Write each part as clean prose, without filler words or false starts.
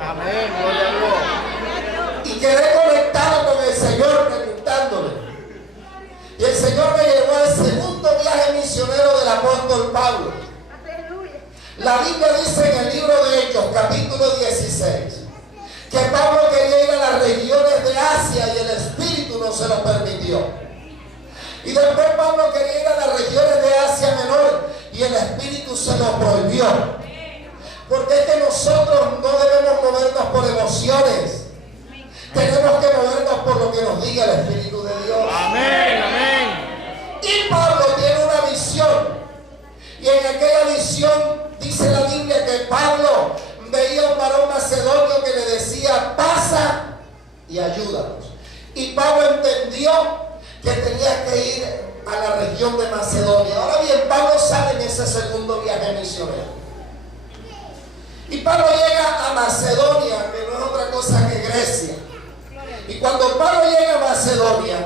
Amén, gloria a Dios. Y quedé conectado con el Señor preguntándole. Y el Señor me llevó al segundo viaje misionero del apóstol Pablo. La Biblia dice en el libro de Hechos, capítulo 16, que Pablo quería ir a las regiones de Asia y el Espíritu no se lo permitió. Y después Pablo quería ir a las regiones de Asia Menor y el Espíritu se lo prohibió. Porque es que nosotros no debemos movernos por emociones. Tenemos que movernos por lo que nos diga el Espíritu de Dios. Amén, amén. Y Pablo tiene una visión. Y en aquella visión dice la Biblia que Pablo veía a un varón macedonio que le decía: pasa y ayúdanos. Y Pablo entendió que tenía que ir a la región de Macedonia. Ahora bien, Pablo sale en ese segundo viaje misionero. Y Pablo llega a Macedonia, que no es otra cosa que Grecia. Y cuando Pablo llega a Macedonia,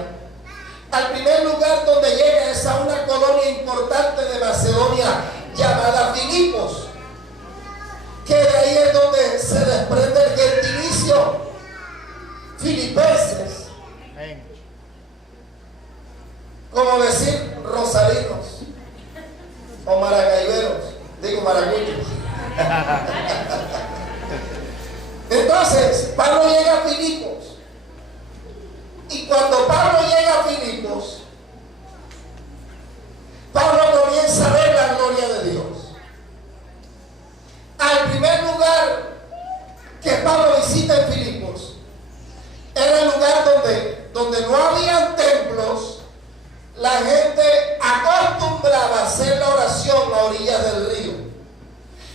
al primer lugar donde llega es a una colonia importante de Macedonia llamada Filipos, que de ahí es donde se desprende el gentilicio filipenses, como decir rosarinos o maracaiberos, digo maracuchos. Entonces Pablo llega a Filipos. Y cuando Pablo llega a Filipos, Pablo comienza a ver la gloria de Dios. Al primer lugar que Pablo visita en Filipos era el lugar donde no habían templos. La gente acostumbraba a hacer la oración a orillas del río.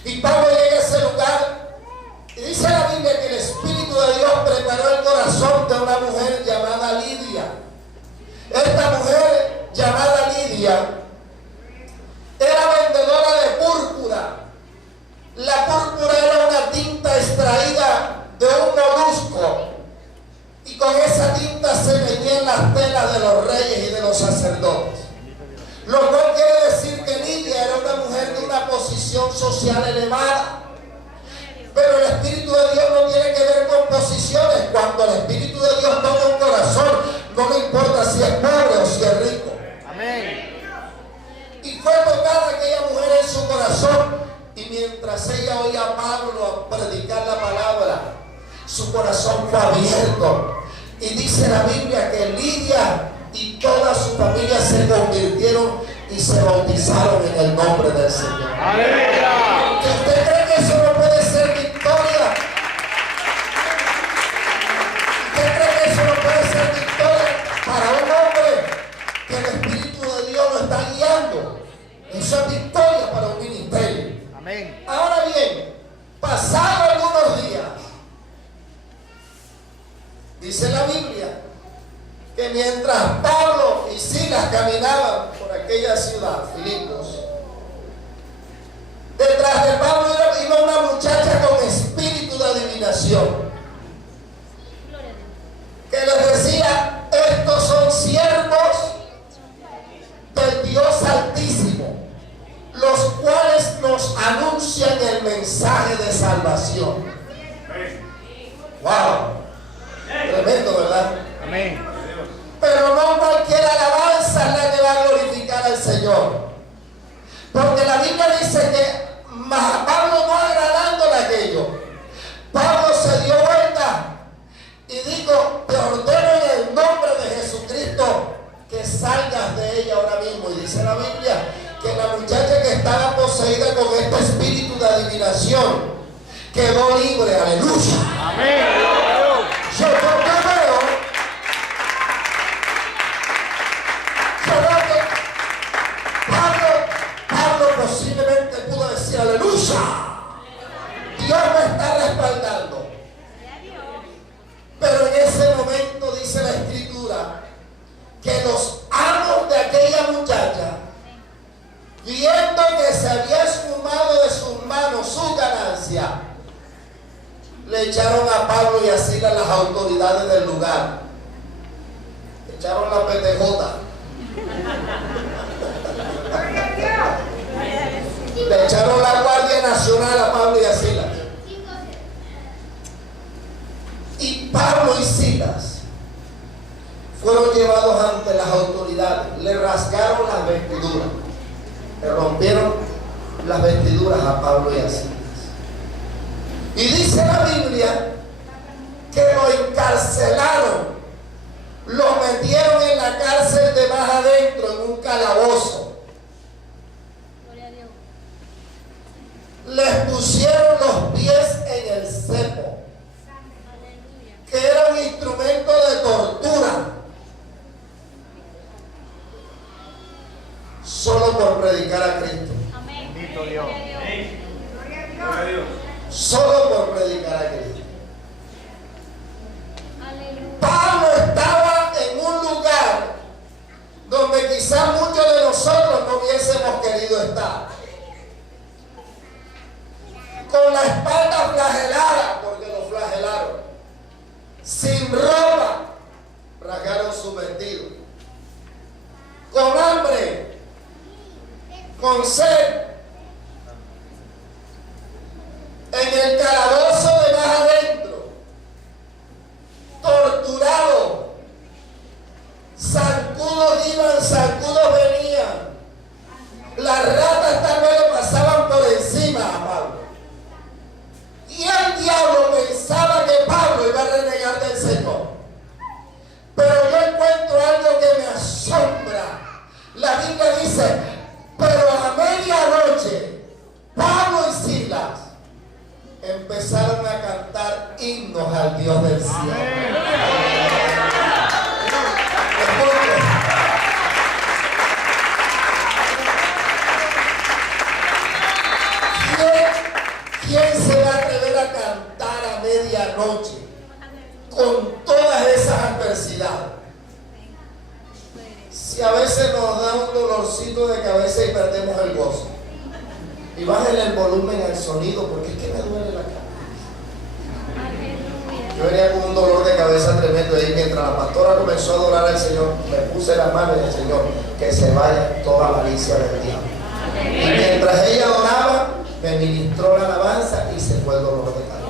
Y Pablo llega a ese lugar y dice la Biblia que el Espíritu de Dios preparó el corazón de una mujer llamada Lidia. Esta mujer llamada Lidia era vendedora de púrpura. La púrpura era una tinta extraída de un molusco, y con esa tinta se venían las telas de los reyes y de los sacerdotes. Lo cual quiere decir que Lidia era una mujer de una posición social elevada. Pero el Espíritu de Dios no tiene que ver con posiciones. Cuando el Espíritu de Dios toca un corazón, no le importa si es pobre o si es rico. Amén. Y fue tocada aquella mujer en su corazón, y mientras ella oía a Pablo predicar la palabra, su corazón fue abierto. Y dice la Biblia que Lidia y toda su familia se convirtieron y se bautizaron en el nombre del Señor. ¡Aleluya! ¿Que usted cree que eso no puede ser victoria? ¿Usted cree que eso no puede ser victoria para un hombre que el Espíritu de Dios lo está guiando? Eso es victoria para un ministerio. Amén. Ahora bien, pasados algunos días, dice la Biblia que mientras Pablo y Silas caminaban por aquella ciudad, Filipos, detrás de Pablo iba una muchacha con espíritu de adivinación, que les decía: estos son siervos del Dios Altísimo, los cuales nos anuncian el mensaje de salvación. ¡Wow! Tremendo, ¿verdad? Amén. Pero no cualquier alabanza es la que va a glorificar al Señor. Porque la Biblia dice que a Pablo no agradándole aquello, Pablo se dio vuelta y dijo: te ordeno en el nombre de Jesucristo que salgas de ella ahora mismo. Y dice la Biblia que la muchacha que estaba poseída con este espíritu de adivinación quedó libre. Aleluya. Amén. Yo veo que Pablo posiblemente pudo decir: aleluya, Dios me está respaldando. Pero en ese momento dice la Escritura que los amos de aquella muchacha, viendo que se había esfumado de sus manos su ganancia, le echaron a Pablo y a Silas las autoridades del lugar. Le echaron la petejota. Le echaron la Guardia Nacional a Pablo y a Silas. Pablo y Silas fueron llevados ante las autoridades, le rasgaron las vestiduras, le rompieron las vestiduras a Pablo y a Silas. Y dice la Biblia que lo encarcelaron, lo metieron en la cárcel de más adentro, en un calabozo. Les pusieron los pies en el cepo, que era un instrumento de tortura, solo por predicar a Cristo. Bendito Dios. Solo por predicar a Cristo. Pablo estaba en un lugar donde quizás muchos de nosotros no hubiésemos querido estar. Con la espalda flagelada, porque lo flagelaron. Sin ropa, rasgaron su vestido. Con hambre, con sed. En el calabozo de más adentro, torturado, zancudos iban, zancudos venían, las ratas tal vez le pasaban por encima a Pablo, y el diablo pensaba que Pablo iba a renegar del Señor. Pero yo encuentro algo que me asombra. La Biblia dice: pero a medianoche Pablo y Silas empezaron a cantar himnos al Dios del cielo. ¿Quién se va a atrever a cantar a medianoche con todas esas adversidades? Si a veces nos da un dolorcito de cabeza y perdemos el gozo. Y bájenle el volumen al sonido, porque es que me duele la cabeza. Yo venía con un dolor de cabeza tremendo y mientras la pastora comenzó a adorar al Señor, me puse las manos en el Señor, que se vaya toda malicia del diablo. Y mientras ella adoraba, me ministró la alabanza y se fue el dolor de cabeza.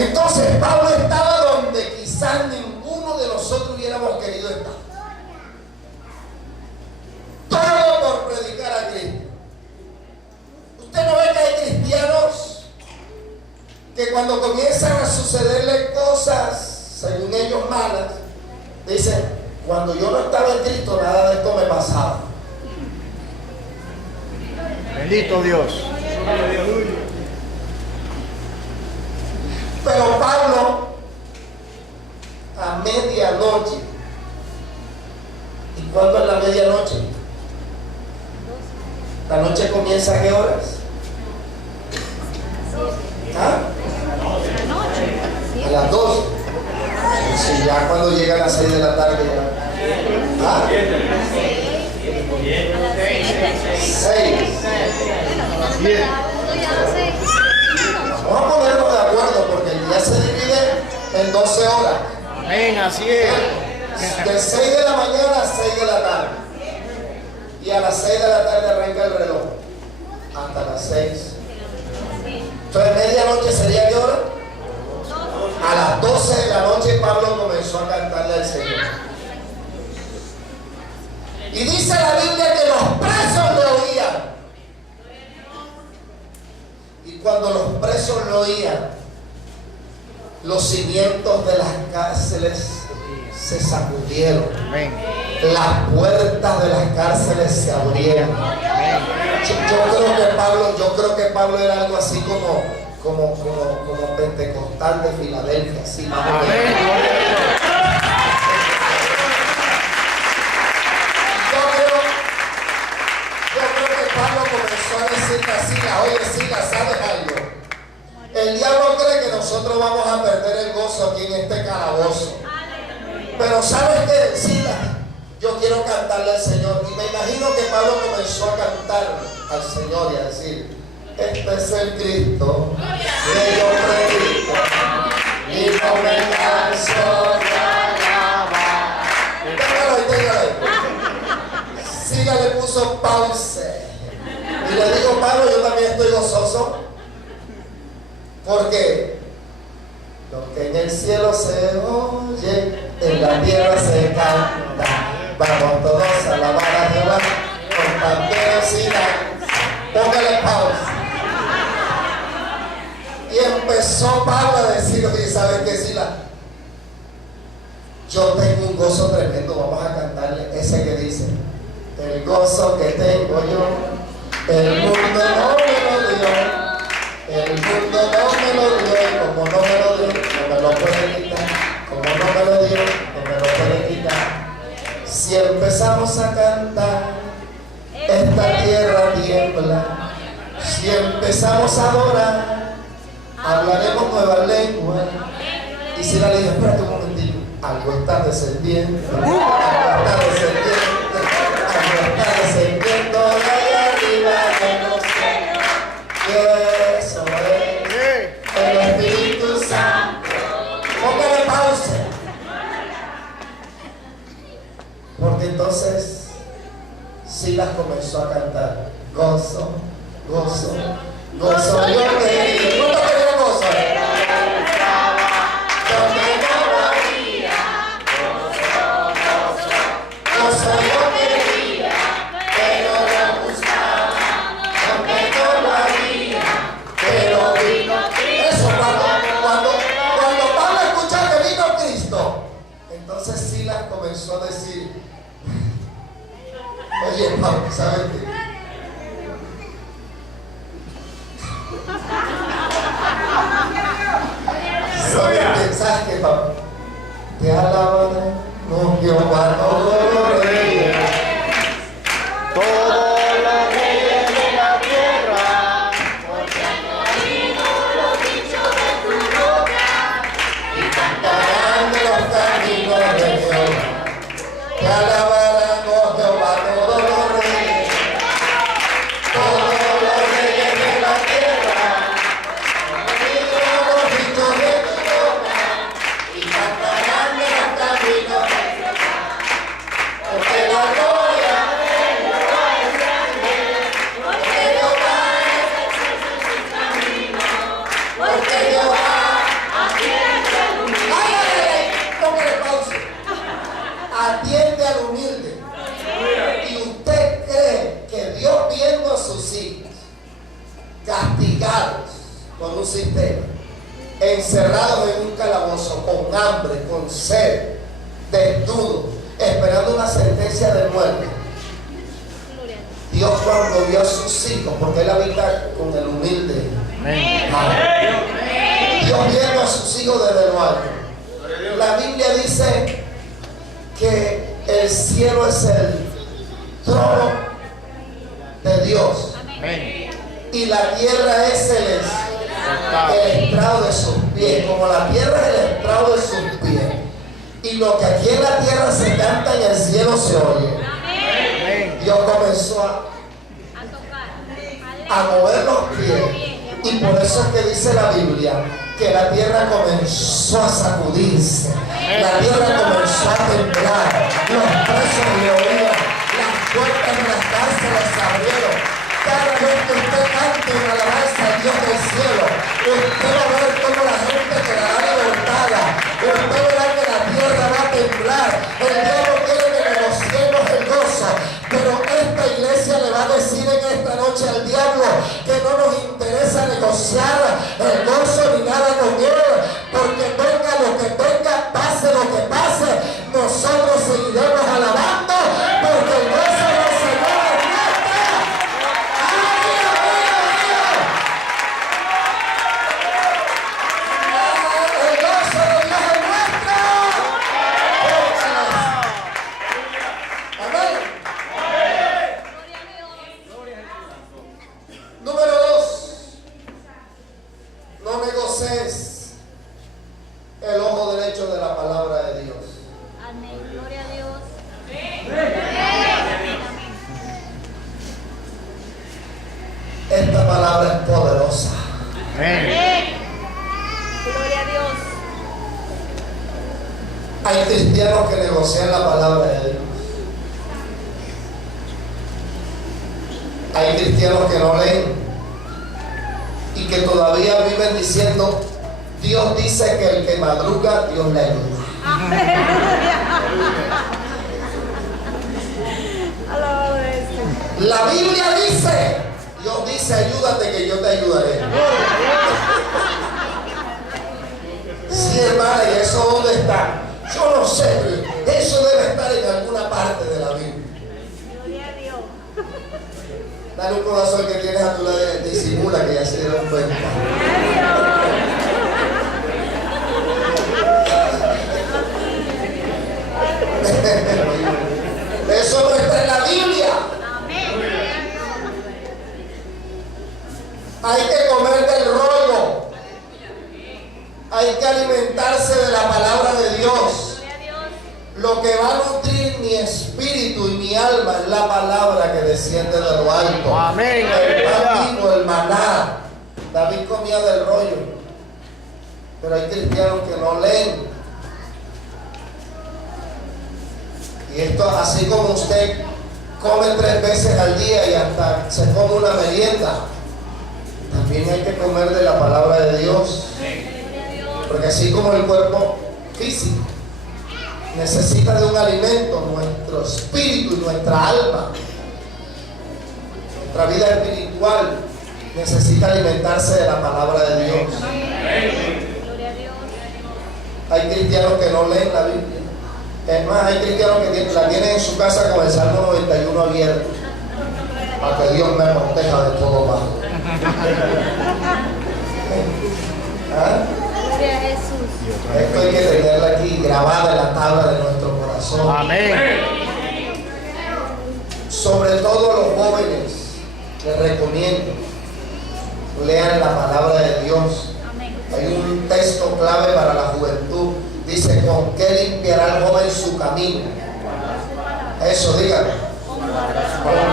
Entonces Pablo estaba donde quizás ninguno de nosotros hubiéramos querido estar. Todo por predicar a Cristo. ¿Usted no ve que hay cristianos que cuando comienzan a sucederle cosas, según ellos malas, dicen: cuando yo no estaba en Cristo, nada de esto me pasaba? Bendito Dios. Pero Pablo, a medianoche, ¿y cuándo es la medianoche? ¿La noche comienza a qué horas? ¿Ah? A las 12. Si ya cuando llega a las 6 de la tarde ya. ¿Ah? 6. Vamos a ponernos de acuerdo porque el día se divide en 12 horas. Amén, así es. De 6 de la mañana a 6 de la tarde. Y a las 6 de la tarde arranca el reloj. Hasta las 6. Entonces, medianoche sería ¿qué hora? A las 12 de la noche Pablo comenzó a cantarle al Señor. Y dice la Biblia que los presos lo oían. Y cuando los presos lo oían, los cimientos de las cárceles se sacudieron. Amén. Las puertas de las cárceles se abrieron. Yo creo que Pablo era algo así como pentecostal de Filadelfia, así más o menos. Amén. Yo creo que Pablo comenzó a decirle así: oye, Silas, ¿sabes algo? El diablo cree que nosotros vamos a perder el gozo aquí en este calabozo. Pero ¿sabes qué, Silas? Yo quiero cantarle al Señor. Y me imagino que Pablo comenzó a cantar al Señor y a decir: este es el Cristo que yo predico y no me canso de alabar. Téngalo ahí. Siga le puso pause. Y le digo: Pablo, yo también estoy gozoso. Porque En el cielo se oye, en la tierra se canta. Vamos todos a alabar a Jehová con panderos y danza. Póngale pausa. Y empezó Pablo a decir, oye, ¿saben qué, Sila? Yo tengo un gozo tremendo, vamos a cantarle ese que dice, el gozo que tengo yo, el mundo no me lo dio, el mundo no me lo dio, y como no me lo dio, no me lo puede quitar, como no me lo dio, no me lo puede quitar. Si empezamos a cantar, esta tierra tiembla, si empezamos a adorar, hablaremos nuevas lenguas. Y si la le dijo, espérate un momentito, algo está descendiendo, algo está descendiendo, algo está descendiendo de allá arriba de los cielos. Y eso es el Espíritu Santo. Póngale pausa. Porque entonces Silas comenzó a cantar, gozo, gozo, gozo, yo quería. ¿Cuánto quería gozo? Comenzó a decir, oye, Pablo, ¿sabes qué? ¿Sabes qué, Pablo? Te alabaré, no Jehová, todos los reyes, todos los reyes de la tierra, porque han oído los dichos de tu boca y cantarán de los caminos de Jehová. Te alabarán, oh Jehová, todos los reyes de la tierra, oído los dichos de tu boca y cantarán de los caminos de Jehová. Porque la gloria de Jehová es grande, porque Jehová es excelso en sus caminos, porque Jehová atiende al humilde. ¡Ay, ay, ay! Póngale pausa. Atiende al humilde. Y usted cree que Dios, viendo a sus hijos castigados por un sistema, encerrados en un calabozo, con hambre, con sed, desnudos, esperando una sentencia de muerte, Dios cuando vio a sus hijos, porque Él habita con el humilde, Dios viendo a sus hijos desde lo alto. La Biblia dice que el cielo es el trono de Dios. Amén. Y la tierra es el estrado de sus pies. Como la tierra es el estrado de sus pies. Y lo que aquí en la tierra se canta, en el cielo se oye. Amén. Dios comenzó a mover los pies. Y por eso es que dice la Biblia que la tierra comenzó a sacudirse, la tierra comenzó a temblar, los presos le oían, las puertas de las cárceles se abrieron. Cada vez que usted cante en alabanza al Dios del cielo, usted va a ver cómo la gente quedará libertada, usted verá que la tierra va a temblar. El diablo quiere que negociemos el gozo, pero esta iglesia le va a decir en esta noche al diablo que no nos interesa negociar el gozo ni nada con él, porque venga lo que venga, pase lo que pase, nosotros seguiremos alabando, porque el gozo del Señor es nuestro. El gozo de Dios es nuestro. Amén. Número 2, no negocies el ojo derecho de la palabra de Dios. Amén. Gloria a Dios. Esta palabra es poderosa. Amén. Gloria a Dios. Hay cristianos que negocian la palabra de Dios. Hay cristianos que no leen y que todavía viven diciendo, Dios dice que el que madruga, Dios le ayuda. Alabado eso. La Biblia dice, Dios dice, ayúdate que yo te ayudaré. Sí, hermana, ¿y eso dónde está? Yo no sé, pero eso debe estar en alguna parte de la Biblia. Gloria a Dios. Dale un codazo al que tienes a tu lado y disimula que ya se dieron cuenta. Eso no está en la Biblia. Hay que comer del rollo. Hay que alimentarse de la palabra de Dios. Gloria a Dios. Lo que va a nutrir mi espíritu y mi alma es la palabra que desciende de lo alto. Amén. El pan vivo, el maná. David comía del rollo. Pero hay cristianos que no leen. Y esto, así como usted come 3 veces al día y hasta se come una merienda, también hay que comer de la palabra de Dios. Porque así como el cuerpo físico necesita de un alimento, nuestro espíritu y nuestra alma, nuestra vida espiritual necesita alimentarse de la palabra de Dios. Gloria a Dios. Hay cristianos que no leen la Biblia. Es más, hay cristianos que la tienen en su casa con el Salmo 91 abierto, para que Dios me proteja de todo mal. ¿Ah? Gloria a Jesús. Esto hay que tenerla aquí grabada en la tabla de nuestro corazón. Amén. Sobre todo los jóvenes, les recomiendo, lean la palabra de Dios. Amén. Hay un texto clave para la juventud. Dice, ¿con qué limpiará el joven su camino? Eso, díganme. Con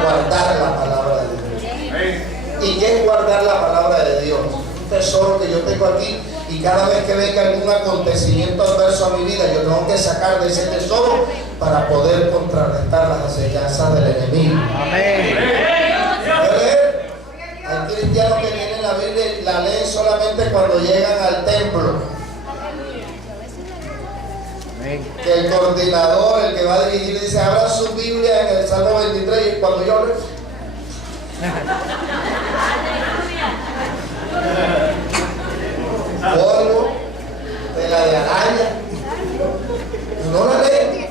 guardar la palabra de Dios. ¿Y qué es guardar la palabra de Dios? Un tesoro que yo tengo aquí, y cada vez que venga algún acontecimiento adverso a mi vida, yo tengo que sacar de ese tesoro para poder contrarrestar las enseñanzas del enemigo. Amén. Hay cristianos que vienen la Biblia y la leen solamente cuando llegan al templo. Amén. Que el coordinador, el que va a dirigir, dice, abra su Biblia en el Salmo 23, y cuando yo abro, polvo, tela de araña, no la lee,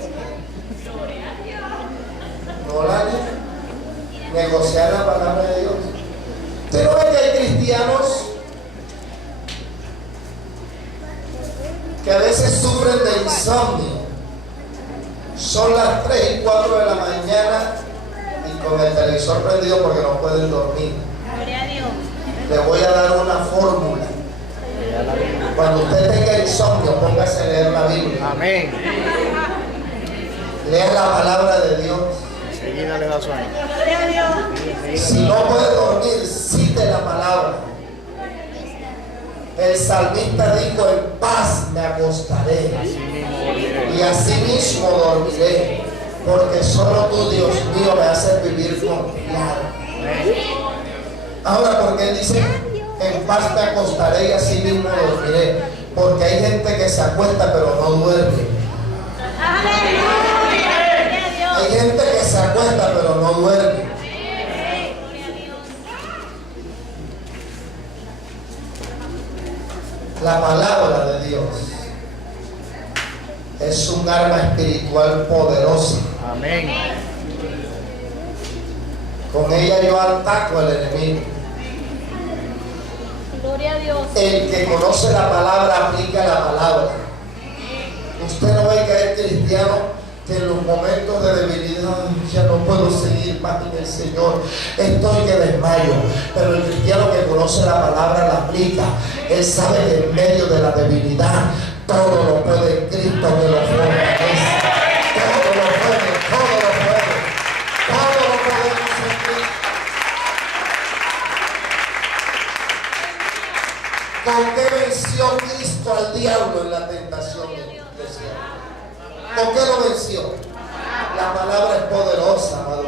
no la lee. Negociar la palabra de Dios. Usted no ve que hay cristianos que a veces sufren de insomnio. Son las 3 y 4 de la mañana y con el televisor prendido porque no pueden dormir. Gloria a Dios. Le voy a dar una fórmula. Cuando usted tenga insomnio, póngase a leer la Biblia. Amén. Lea la palabra de Dios. Enseguida le da sueño. Gloria a Dios. Si no puede dormir, cite la palabra. El salmista dijo, en paz me acostaré Así mismo volveré. y así mismo dormiré, porque solo tú, Dios mío, me haces vivir confiado. Ahora, porque él dice, en paz me acostaré y así mismo dormiré, porque hay gente que se acuesta pero no duerme. Aleluya. Gloria a Dios. Hay gente que se acuesta pero no duerme. Gloria a Dios. La palabra de Dios es un arma espiritual poderosa. Amén. Con ella yo ataco al enemigo. Gloria a Dios. El que conoce la palabra aplica la palabra. Usted no ve que hay cristiano que en los momentos de debilidad, ya no puedo seguir más en el Señor, estoy que desmayo. Pero el cristiano que conoce la palabra la aplica. Él sabe que en medio de la debilidad todo lo puede en Cristo que lo fortalece. Todo lo puede, todo lo puede. Todo lo podemos en Cristo. ¿Con qué venció Cristo al diablo en la tentación del desierto? ¿Con qué lo venció? La palabra es poderosa, amado.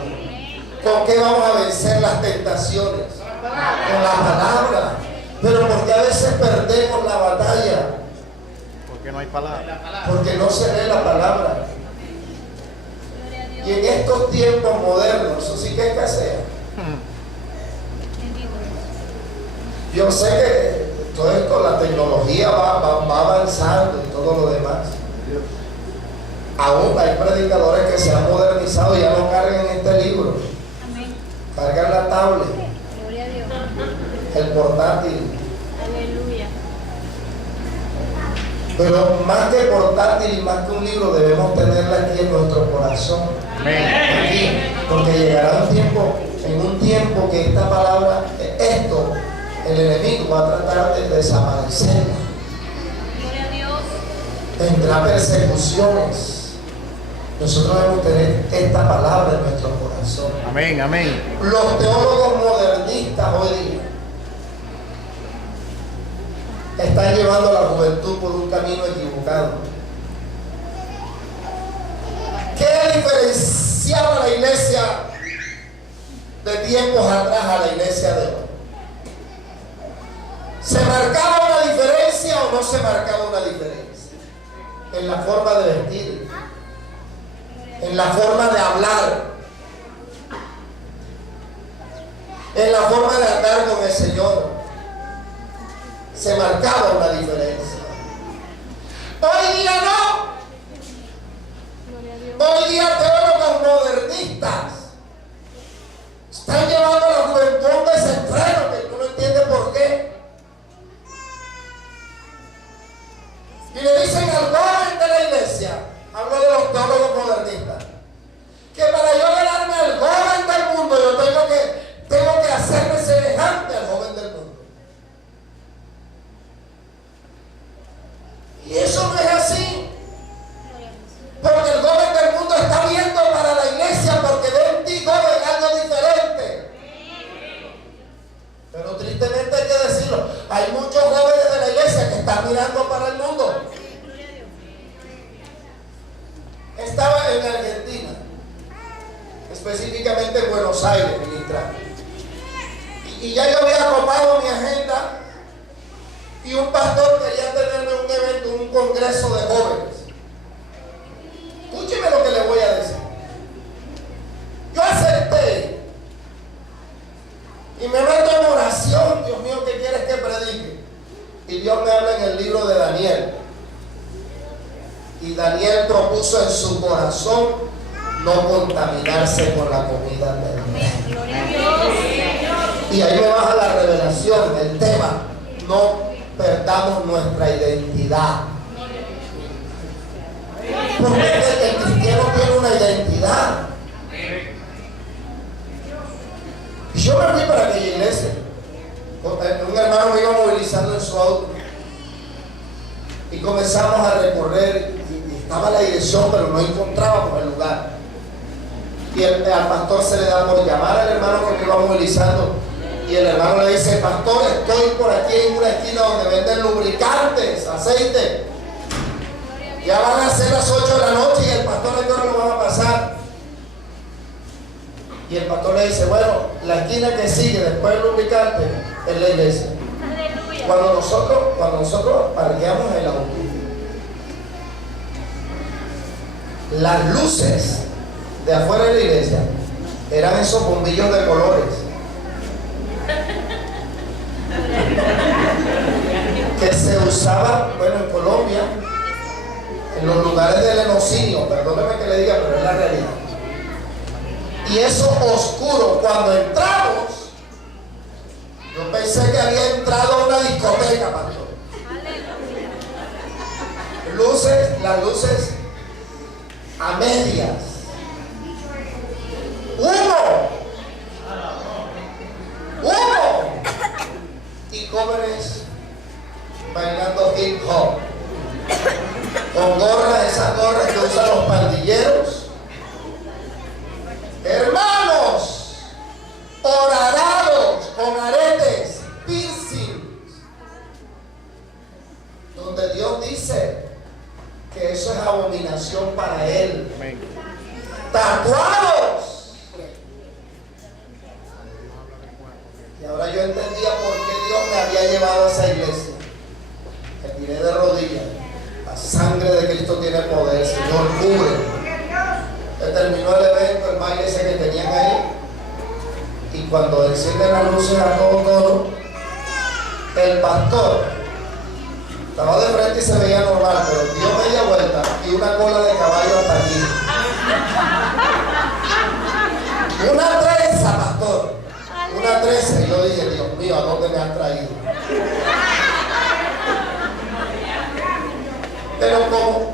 ¿Con qué vamos a vencer las tentaciones? Con la palabra. Pero porque a veces perdemos la batalla no hay palabra. Porque no se lee la palabra. Gloria a Dios. Y en estos tiempos modernos, eso sí que escasea. Bendito. Yo sé que todo esto, la tecnología va avanzando y todo lo demás. Aún hay predicadores que se han modernizado y ya no cargan este libro. Amén. Cargan la tablet, Gloria a Dios. el portátil. Aleluya. Pero más que portátil y más que un libro, debemos tenerla aquí en nuestro corazón. Amén. Aquí, porque llegará en un tiempo que esta palabra, el enemigo va a tratar de desaparecerla. Gloria a Dios. Tendrá persecuciones. Nosotros debemos tener esta palabra en nuestro corazón. Amén, amén. Los teólogos modernistas hoy día están llevando a la juventud por un camino equivocado. ¿Qué diferenciaba la iglesia de tiempos atrás a la iglesia de hoy? ¿Se marcaba una diferencia o no se marcaba una diferencia? En la forma de vestir, en la forma de hablar, en la forma de andar con el Señor. Se marcaba una diferencia. Hoy día no. Gloria a Dios. Hoy día teólogos modernistas están llevando a la juventud a un desenfreno que tú no entiendes por qué. Y le dicen al joven de la iglesia, hablo de los teólogos modernistas, que para yo ganarme al joven del mundo, yo tengo que hacerme semejante al joven del mundo. Y eso no es así. Porque el joven del mundo está viendo para la iglesia porque ve en ti, joven, algo diferente. Pero tristemente hay que decirlo, hay muchos jóvenes de la iglesia que están mirando para el mundo. Estaba en Argentina, específicamente en Buenos Aires, ministrando. Y ya yo había copado mi agenda y un pastor quería tenerme un evento, un congreso de jóvenes. Escúcheme lo que le voy a decir. Yo acepté y me meto en oración. Dios mío, ¿qué quieres que predique? Y Dios me habla en el libro de Daniel. Y Daniel propuso en su corazón no contaminarse con la comida del rey. Gloria a Dios. Y ahí me baja la revelación, el tema: no perdamos nuestra identidad. Porque el cristiano tiene una identidad. Y yo me fui para aquella iglesia. Un hermano me iba movilizando en su auto. Y comenzamos a recorrer. Y estaba la dirección, pero no encontrábamos el lugar. Y al pastor se le da por llamar al hermano que me iba movilizando. Y el hermano le dice: pastor, estoy por aquí en una esquina donde venden lubricantes, aceite. Ya van a ser las 8 de la noche y el pastor ¿a qué hora lo van a pasar? Y el pastor le dice: bueno, la esquina que sigue después del lubricante es la iglesia. Aleluya. Cuando nosotros parqueamos el auto, las luces de afuera de la iglesia eran esos bombillos de colores que se usaban, bueno, en Colombia, en los lugares del lenocinio, perdóneme que le diga, pero es la realidad. Y eso oscuro, cuando entramos, yo pensé que había entrado a una discoteca, pastor. Las luces a medias. Humo. Y jóvenes bailando hip hop. Con gorras, esas gorras que usan los pandilleros. Hermanos, horadados, con aretes, piercings. Donde Dios dice que eso es abominación para Él. Amén. Tatuados. Y ahora yo entendía por qué Dios me había llevado a esa iglesia. Me tiré de rodillas. encienden las luces a todo tono, el pastor estaba de frente y se veía normal, pero dio media vuelta y una cola de caballo hasta aquí. Una trenza, pastor. Una trenza. Y yo dije, Dios mío, ¿a dónde me has traído? Pero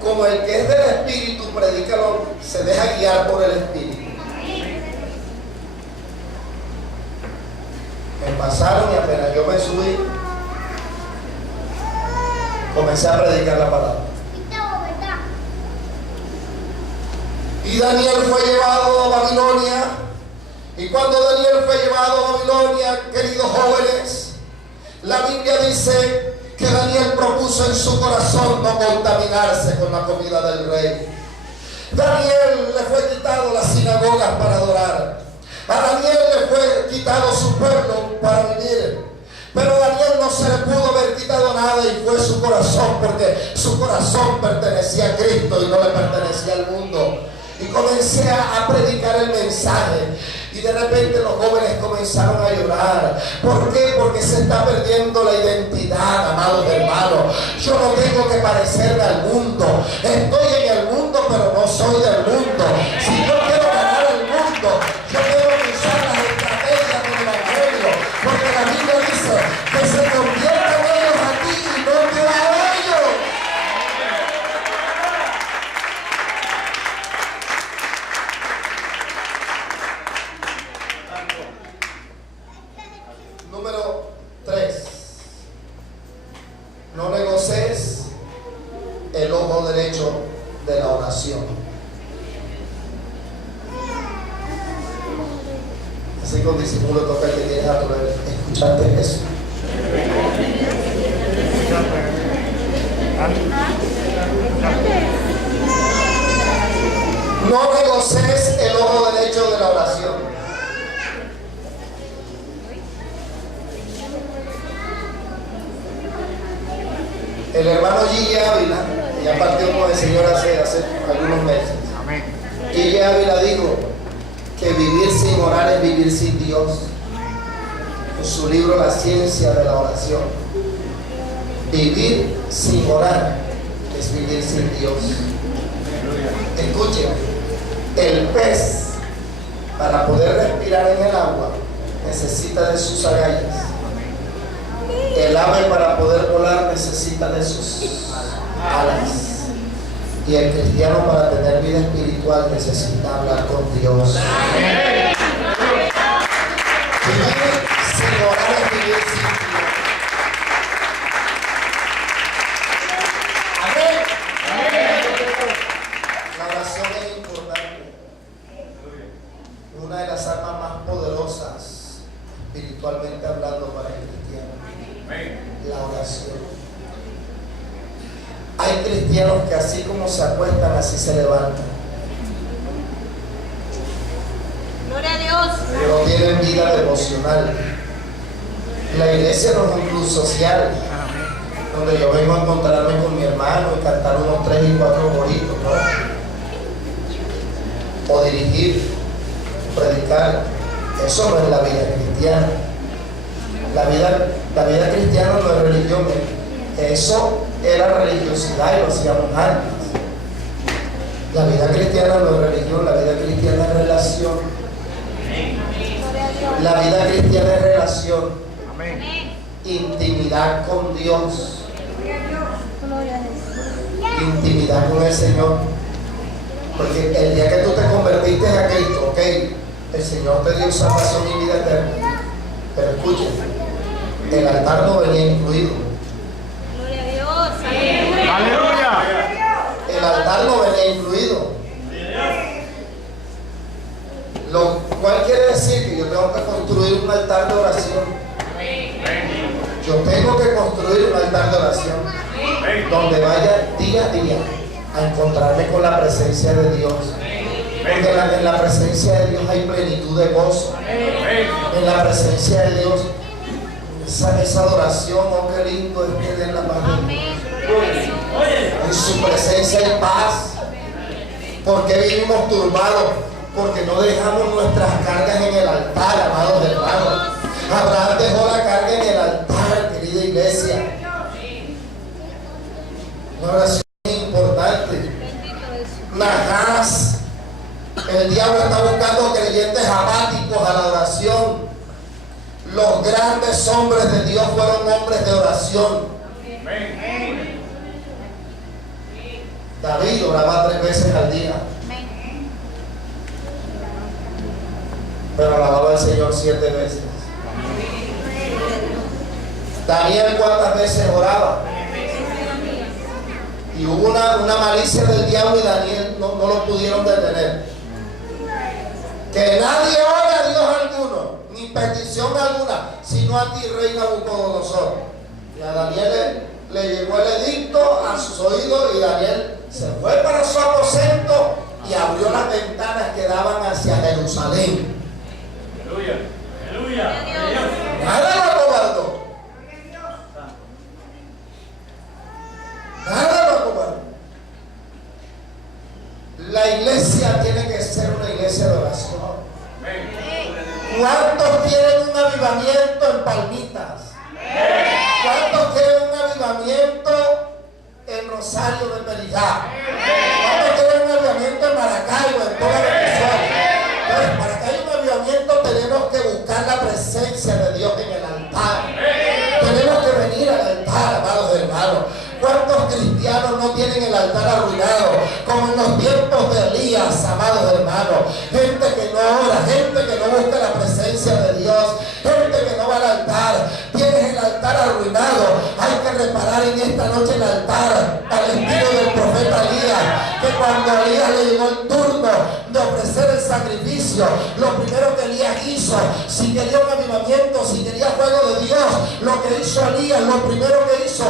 como el que es del Espíritu predica, se deja guiar por el Espíritu. Me pasaron y apenas yo me subí, comencé a predicar la palabra. Y Daniel fue llevado a Babilonia. Y cuando Daniel fue llevado a Babilonia, queridos jóvenes, la Biblia dice que Daniel propuso en su corazón no contaminarse con la comida del rey. Daniel le fue quitado las sinagogas para adorar. A Daniel le fue quitado su pueblo para vivir. Pero a Daniel no se le pudo haber quitado nada y fue su corazón, porque su corazón pertenecía a Cristo y no le pertenecía al mundo. Y comencé a predicar el mensaje. Y de repente los jóvenes comenzaron a llorar. ¿Por qué? Porque se está perdiendo la identidad, amados hermanos. Yo no tengo que parecerme al mundo. Estoy en el mundo, pero no soy del mundo. Si yo quiero ganar el mundo, yo quiero usar las estrategias del evangelio. Porque la Biblia dice que se conviertan ellos a ti y no tú a ellos. Número 3. No negocies el ojo derecho de la oración. Así con disimulo toca el que tienes a tu lado. ¿Escuchaste eso? No negocies el ojo derecho de la oración. El hermano Gigi Ávila, ya partió con el Señor hace algunos meses. Amén. Gigi Ávila dijo que vivir sin orar es vivir sin Dios. En su libro La ciencia de la oración. Vivir sin orar es vivir sin Dios. Escuchen, el pez para poder respirar en el agua necesita de sus agallas. El ave para poder volar necesita de sus alas. Y el cristiano para tener vida espiritual necesita hablar con Dios. Vivir sin orar es vivir sin Dios. Amén. La oración es importante. Una de las armas más poderosas espiritualmente hablando para el cristiano. La oración. Hay cristianos que así como se acuestan, así se levantan. Gloria a Dios. No tienen vida devocional. La iglesia no es un club social donde yo vengo a encontrarme con mi hermano y cantar unos 3 y 4 coritos, ¿no? O dirigir, predicar. Eso no es la vida cristiana. La vida cristiana no es religión. Eso era religiosidad y lo hacíamos antes. La vida cristiana no es religión, la vida cristiana es relación. La vida cristiana es relación. Amén. Intimidad con Dios. Gloria a Dios. Intimidad con el Señor. Porque el día que tú te convertiste a Cristo, ok, el Señor te dio salvación y vida eterna. Pero escuchen, el altar no venía incluido. Gloria a Dios. Aleluya. El altar no venía incluido. Lo cual quiere decir que yo tengo que construir un altar de oración. Yo tengo que construir un altar de oración donde vaya día a día a encontrarme con la presencia de Dios. Porque en la presencia de Dios hay plenitud de gozo. En la presencia de Dios, esa adoración, oh qué lindo es tener la paz de Dios. En su presencia hay paz. Porque vivimos turbados. porque no dejamos nuestras cargas en el altar, amados hermanos. Abraham dejó la carga en el altar, querida iglesia. Una oración importante. Bendito Jesús. Nachás. El diablo está buscando creyentes apáticos a la oración. Los grandes hombres de Dios fueron hombres de oración. David oraba 3 veces al día, pero alababa al Señor 7 veces. Daniel, ¿cuántas veces oraba? Y hubo una malicia del diablo y Daniel no lo pudieron detener. Que nadie ore a Dios alguno, ni petición alguna, sino a ti, rey Nabucodonosor. Y a Daniel le llegó el edicto a sus oídos y Daniel se fue para su aposento y abrió las ventanas que daban hacia Jerusalén. Aleluya. Aleluya. Nada lo acobardó. Nada lo acobardó. La iglesia tiene que ser una iglesia de oración. ¿Cuántos quieren un avivamiento en Palmitas? ¿Cuántos quieren un avivamiento en Rosario de Perijá? ¿Cuántos quieren un avivamiento en Maracaibo, en toda Venezuela? Entonces, para que haya un avivamiento tenemos que buscar la presencia de Dios en el altar. Tenemos que venir al altar, amados hermanos. ¿Cuántos cristianos no tienen el altar arruinado? Como en los tiempos de Elías, amados hermanos. Gente que no ora, gente que no busca la presencia de Dios, gente que no va al altar. Tienes el altar arruinado. Hay que reparar en esta noche el altar al estilo del profeta Elías, que cuando a Elías le llegó el turno de ofrecer el sacrificio, lo primero que Elías hizo, si quería un avivamiento, si quería fuego de Dios, lo que hizo Elías, lo primero que hizo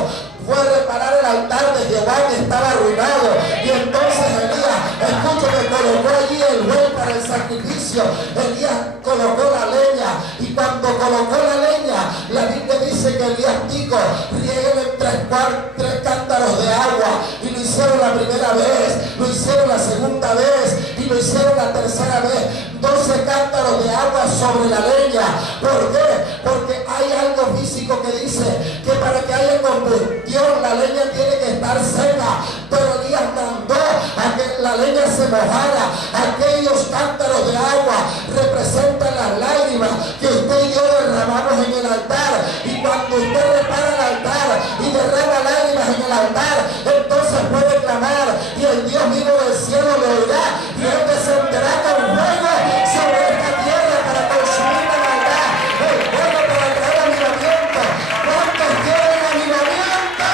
fue reparar el altar de Jehová que estaba arruinado. Y entonces Elías, escúchame, colocó allí el buey para el sacrificio. Elías colocó la leña, y cuando colocó la leña, la Biblia dice que Elías dijo: rieguen tres cántaros de agua. Y lo hicieron la primera vez, lo hicieron la segunda vez y lo hicieron la tercera vez. 12 cántaros de agua sobre la leña. ¿Por qué? Porque hay algo físico que dice que para que haya combustión la leña tiene que estar seca. Pero Elías mandó a que la leña se mojara. Aquellos cántaros de agua representan las lágrimas que usted y yo derramamos en el altar. Y cuando usted repara el altar y derrama lágrimas en el altar, entonces puede clamar y el Dios vivo del cielo le oirá, y él descenderá con fuego sobre esta tierra para consumir la maldad. El fuego para traer avivamiento. ¿Cuántos quieren avivamiento?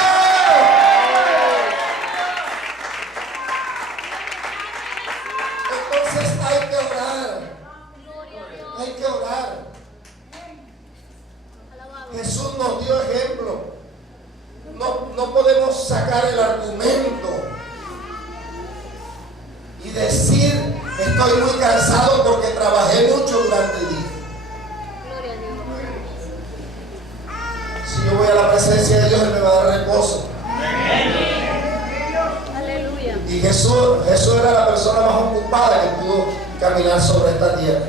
Entonces hay que orar. Hay que orar. Jesús nos dio ejemplo. No podemos sacar el argumento y decir: estoy muy cansado porque trabajé mucho durante el día. Gloria a Dios. Si yo voy a la presencia de Dios, Él me va a dar reposo. Aleluya. Y Jesús era la persona más ocupada que pudo caminar sobre esta tierra.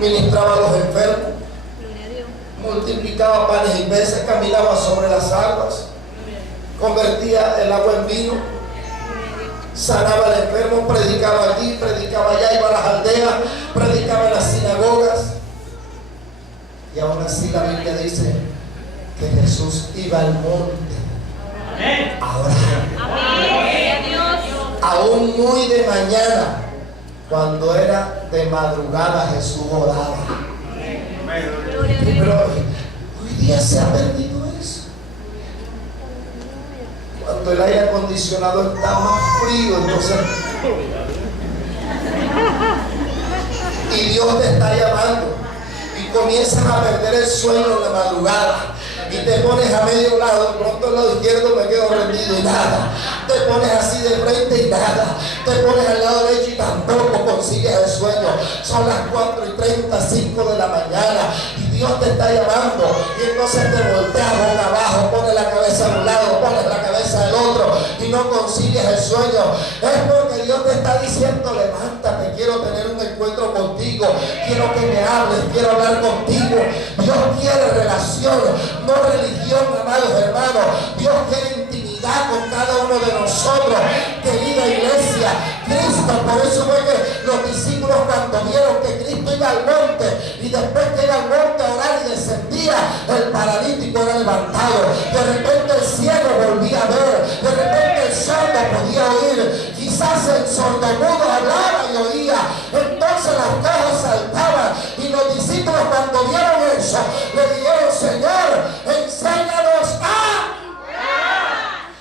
Ministraba a los enfermos, Gloria a Dios. multiplicaba panes y peces, caminaba sobre las aguas, convertía el agua en vino, sanaba al enfermo, predicaba aquí, predicaba allá, iba a las aldeas, predicaba en las sinagogas. Y aún así la Biblia dice que Jesús iba al monte a orar. Amén. Gloria a Dios. Aún muy de mañana, cuando era de madrugada, Jesús oraba. Gloria a Dios. Pero hoy día se ha perdido eso. Cuando el aire acondicionado está más frío, entonces, y Dios te está llamando, y comienzas a perder el sueño en la madrugada, y te pones a medio lado, de pronto al lado izquierdo me quedo rendido y nada, te pones así de frente y nada, te pones al lado derecho y tampoco consigues el sueño. Son las 4:30, 5 de la mañana, y Dios te está llamando, y entonces te volteas boca abajo, pones la cabeza a un lado, pones la cabeza al otro, y no no concilias el sueño, es porque Dios te está diciendo: levántate, quiero tener un encuentro contigo, quiero que me hables, quiero hablar contigo. Dios quiere relación, no religión, amados hermanos. Dios quiere intimidad con cada uno de nosotros. Querida iglesia, Cristo, por eso fue que los discípulos, cuando vieron que Cristo iba al monte, y después que iba al monte a orar y descendía, el paralítico era levantado. De repente el ciego volvía a ver, de repente el sordo podía oír, quizás el sordomudo hablaba y oía. Entonces las cosas saltaban, y los discípulos, cuando vieron eso, le dijeron: Señor, enséñanos a...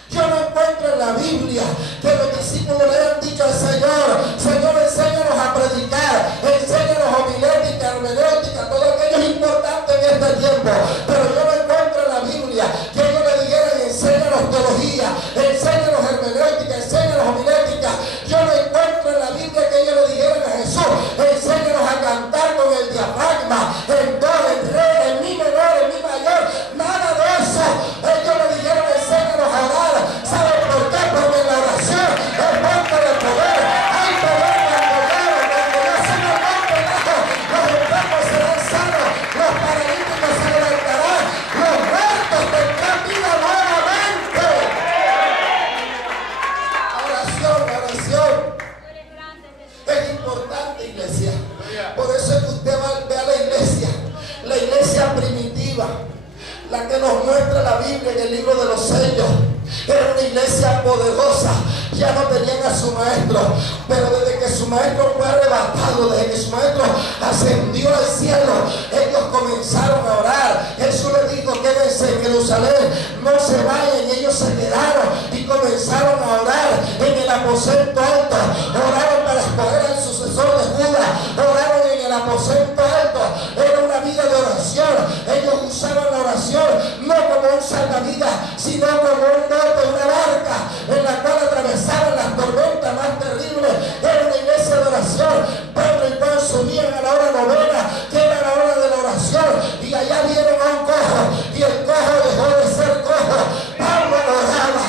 Yo no encuentro en la Biblia que los discípulos le hayan dicho al Señor: Señor, enséñanos a predicar, enséñanos homilética, hermenéutica, todo aquello es importante en este tiempo. Pero yo no encuentro en la Biblia que ellos le dijeran: enséñanos teología, enséñanos hermenéutica, enséñanos homilética. Yo no encuentro en la Biblia que ellos le dijeran a Jesús: enséñanos a cantar con el diafragma, en do, en re, en mi menor, en mi mayor. Nada de eso. Ellos le dijeron: enséñanos a orar. ¿Saben por qué? Porque en la oración es fuente de poder. Hay poder cuando lloran, cuando le hacen el monte bajo. Los enfermos serán sanos, los paralíticos se levantarán, los muertos tendrán vida nuevamente. Oración, oración. Es importante, iglesia. Por eso es que usted ve a la iglesia primitiva, la que nos muestra la Biblia en el libro de los sellos. Era una iglesia poderosa. Ya no tenían a su maestro, pero desde que su maestro fue arrebatado, desde que su maestro ascendió al cielo, ellos comenzaron a orar. Jesús les dijo: quédense en Jerusalén, no se vayan. Y ellos se quedaron y comenzaron a orar en el aposento alto. Oraron para escoger al sucesor de Judas, oraron en el aposento alto. Era una vida de oración. Ellos usaban la oración no como un salvavidas, sino como un bote, una barca en la cual atravesaban las tormentas más terribles. Era una iglesia de oración. Pedro y Juan subían a la hora novena, que era la hora de la oración, y allá vieron a un cojo, y el cojo dejó de ser cojo. Pablo oraba.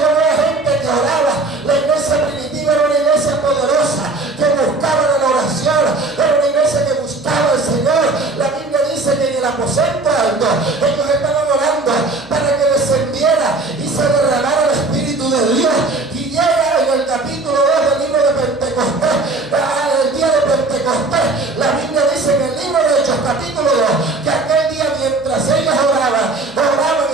Yo veo gente que oraba. La iglesia primitiva era una iglesia poderosa que buscaba la oración, era una iglesia que buscaba al Señor. La Biblia dice que en el aposento alto ellos estaban orando para que descendiera y se derramara el Espíritu de Dios. Y llega en el capítulo 2 del libro de Pentecostés, el día de Pentecostés. La Biblia dice en el libro de Hechos capítulo 2 que aquel día, mientras ellos oraban,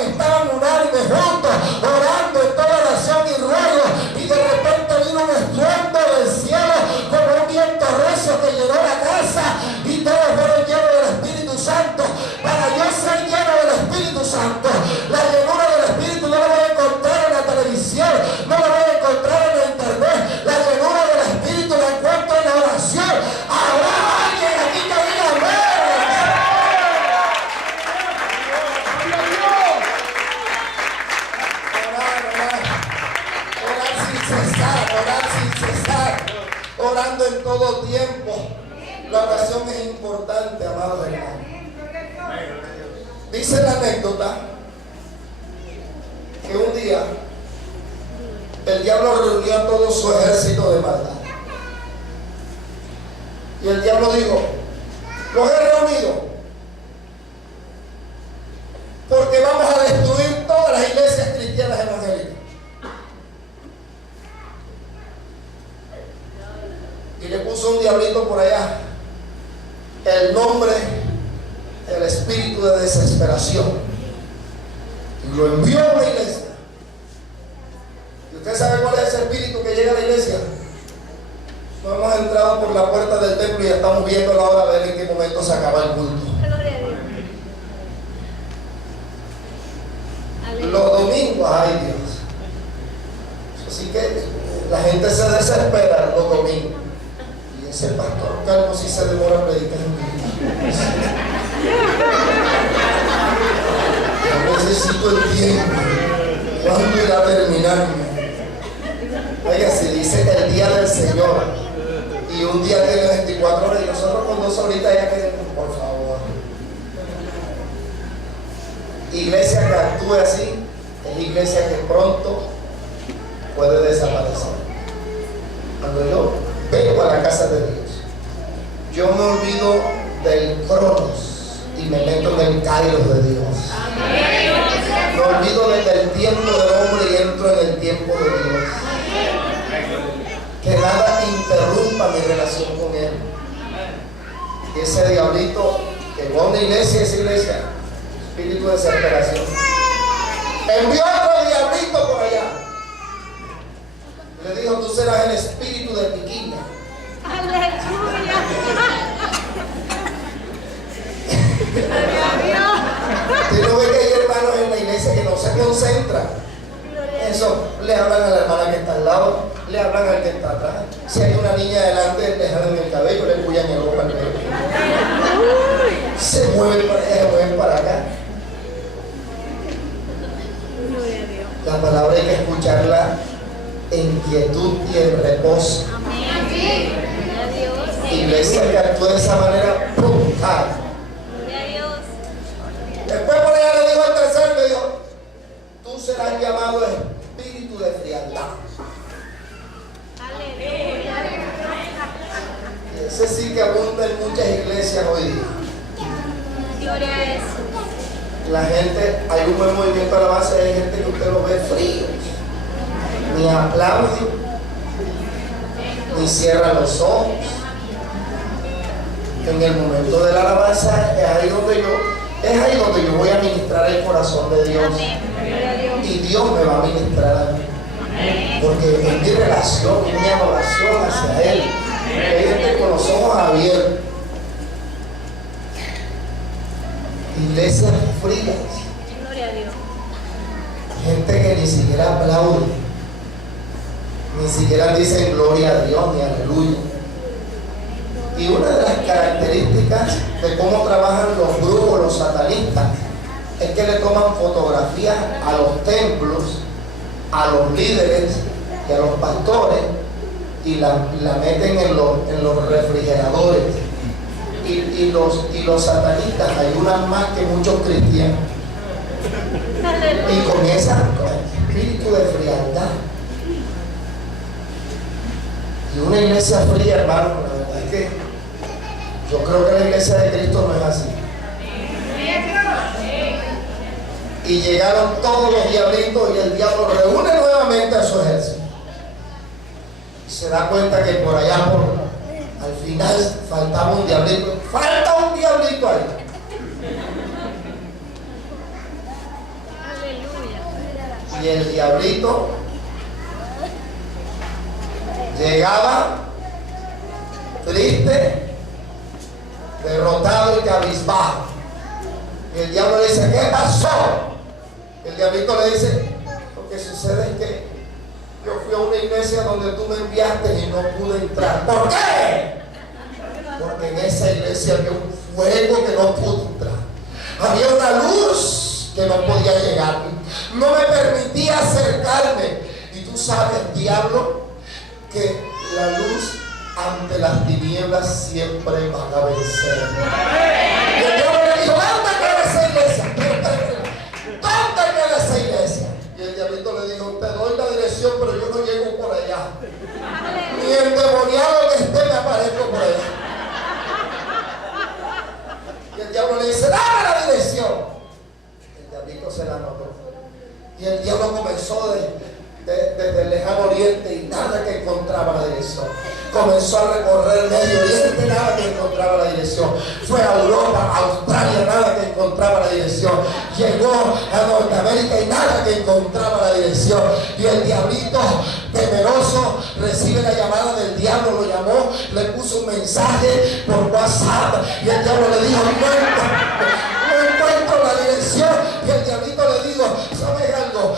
estaban unánimes juntos, orando en toda oración y ruego, y de repente vino un estruendo del cielo como un viento recio que llenó la casa, y todos fueron llenos del Espíritu Santo. Para yo ser lleno del Espíritu Santo, la llenura del Espíritu no la voy a encontrar en la televisión, no la voy a encontrar en la internet. La llenura del Espíritu la encuentro en la oración. ¿Habrá alguien aquí que diga amén? Orar sin cesar, orando en todo tiempo. La oración es importante, amados hermanos. Dice la anécdota que un día el diablo reunió a todo su ejército de maldad. Y el diablo dijo: los he reunido porque vamos a destruir todas las iglesias cristianas evangélicas. Y le puso un diablito por allá el nombre, el espíritu de desesperación, y lo envió a la iglesia. ¿Y usted sabe cuál es ese espíritu que llega a la iglesia? No hemos entrado por la puerta del templo y ya estamos viendo la hora de ver en qué momento se acaba el culto. Los domingos, ay Dios. Así que la gente se desespera los domingos. Y ese pastor Calvo sí se demora predicando. Yo necesito el tiempo. ¿Cuándo irá a terminar? Oiga, si dice el día del Señor y un día tiene 24 horas y nosotros con 2 horitas ya queremos, por favor. Iglesia que actúe así es iglesia que pronto puede desaparecer. Cuando yo vengo a la casa de Dios, yo me olvido del cronos y me meto en el kairos de Dios. Me olvido del tiempo del hombre y entro en el tiempo de Dios. Que nada interrumpa mi relación con Él. Y ese diablito que va a una iglesia, esa iglesia, espíritu de desesperación, envió otro diablito por allá. Le dijo: tú serás el espíritu de piquiña. Aleluya. Usted no ve que hay hermanos en la iglesia que no se concentran. Eso, le hablan a la hermana que está al lado, le hablan al que está atrás. Si hay una niña adelante, le jalan el cabello, le pullan el ojo al bebé. Se mueven para allá, se mueven para acá. Gloria a Dios. La palabra hay que escucharla en quietud y en reposo. Amén. Gloria a Dios. Iglesia que actúa de esa manera, ¡pum! Cae. Gloria a Dios. Después por allá le dijo al tercero, le dijo: tú serás llamado espíritu de frialdad. Aleluya. Y ese sí que abunda en muchas iglesias hoy día. Gloria a eso. La gente, hay un buen movimiento de alabanza, hay gente que usted lo ve frío, ni aplaude, ni cierra los ojos. En el momento de la alabanza es ahí donde yo voy a ministrar el corazón de Dios. Amén. Gloria a Dios. Y Dios me va a ministrar a mí. Porque es mi relación, es mi adoración hacia Él. Hay gente con los ojos abiertos. Iglesias frías. Gloria a Dios. Gente que ni siquiera aplaude. Ni siquiera dicen gloria a Dios ni aleluya. Y una de las características de cómo trabajan los brujos, los satanistas, es que le toman fotografías a los templos, a los líderes y a los pastores y la meten en los refrigeradores. Y los satanistas ayudan más que muchos cristianos. Y comienzan con el espíritu de frialdad. Y una iglesia fría, hermano, la verdad es que yo creo que la iglesia de Cristo no es así. Y llegaron todos los diablitos y el diablo reúne nuevamente a su ejército. Y se da cuenta que por allá, al final, faltaba un diablito. ¡Falta un diablito ahí! Aleluya. Y el diablito llegaba triste, derrotado y cabizbajo. Y el diablo le dice: ¿qué pasó? Y el diablito le dice: lo que sucede es que yo fui a una iglesia donde tú me enviaste y no pude entrar. ¿Por qué? Porque en esa iglesia había un fuego que no pudo entrar. Había una luz que no podía llegar. No me permitía acercarme. Y tú sabes, diablo, que la luz ante las tinieblas siempre van a vencer. Y el diablo le dijo: ¿dónde queda esa iglesia? ¿Dónde queda esa iglesia? Y el diablito le dijo: te doy la dirección, pero yo no llego por allá. Ni el demoniado que esté me aparezco por allá. Y el diablo le dice: dame la dirección. El diablito se la anotó. Y el diablo comenzó desde el lejano oriente y nada que encontraba la dirección. Comenzó a recorrer Medio Oriente, nada que encontraba la dirección. Fue a Europa, a Australia, nada que encontraba la dirección. Llegó a Norteamérica y nada que encontraba la dirección. Y el diablito, temeroso, recibe la llamada del diablo, lo llamó, le puso un mensaje por WhatsApp y el diablo le dijo: no encuentro la dirección. Y el diablito le dijo: ¿sabes algo?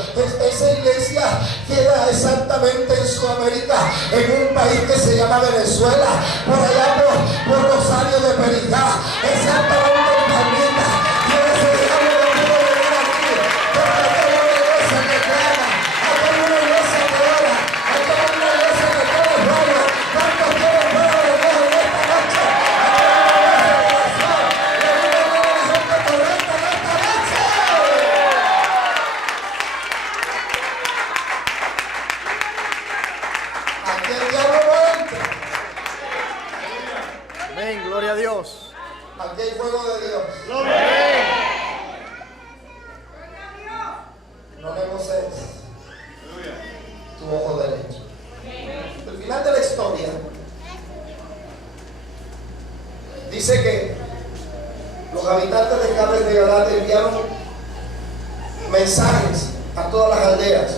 Esa iglesia queda exactamente en Sudamérica, en un país que se llama Venezuela, por allá por Rosario de Perijá, exactamente en Palmita. Y ese diablo no pudo venir aquí, porque aquí hay una iglesia que clama, aquí hay una iglesia que ora, aquí hay una iglesia que todo es bueno. ¿Cuántos quieren fuego de Dios en esta noche? Aquí hay una iglesia de oración, y aquí hay una gente correcta en esta noche. Dios. Aquí hay fuego de Dios. No negocies tu ojo derecho. Al final de la historia dice que los habitantes de Cades de Galate enviaron mensajes a todas las aldeas.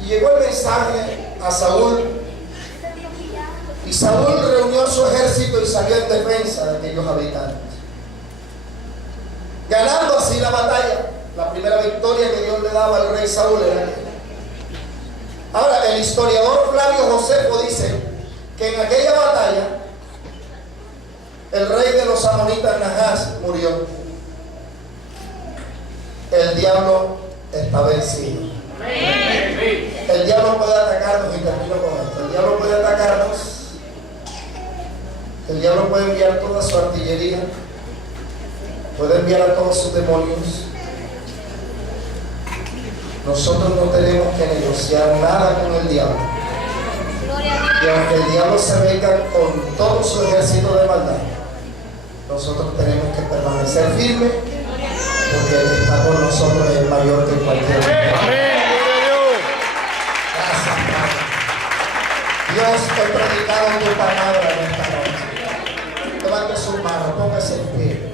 Y llegó el mensaje a Saúl. Y Saúl reunió su ejército y salió en defensa de aquellos habitantes, ganando así la batalla. La primera victoria que Dios le daba al rey Saúl era aquella. Ahora, el historiador Flavio Josefo dice que en aquella batalla el rey de los amonitas Nahas murió. El diablo está vencido. El diablo puede atacarnos, y termino con esto. El diablo puede atacarnos. El diablo puede enviar toda su artillería, puede enviar a todos sus demonios. Nosotros no tenemos que negociar nada con el diablo. Y aunque el diablo se venga con todo su ejército de maldad, nosotros tenemos que permanecer firmes, porque el que está con nosotros es mayor que cualquier otro. Gracias, Padre. Dios, he predicado tu palabra en esta noche. Levante sus manos, póngase en pie.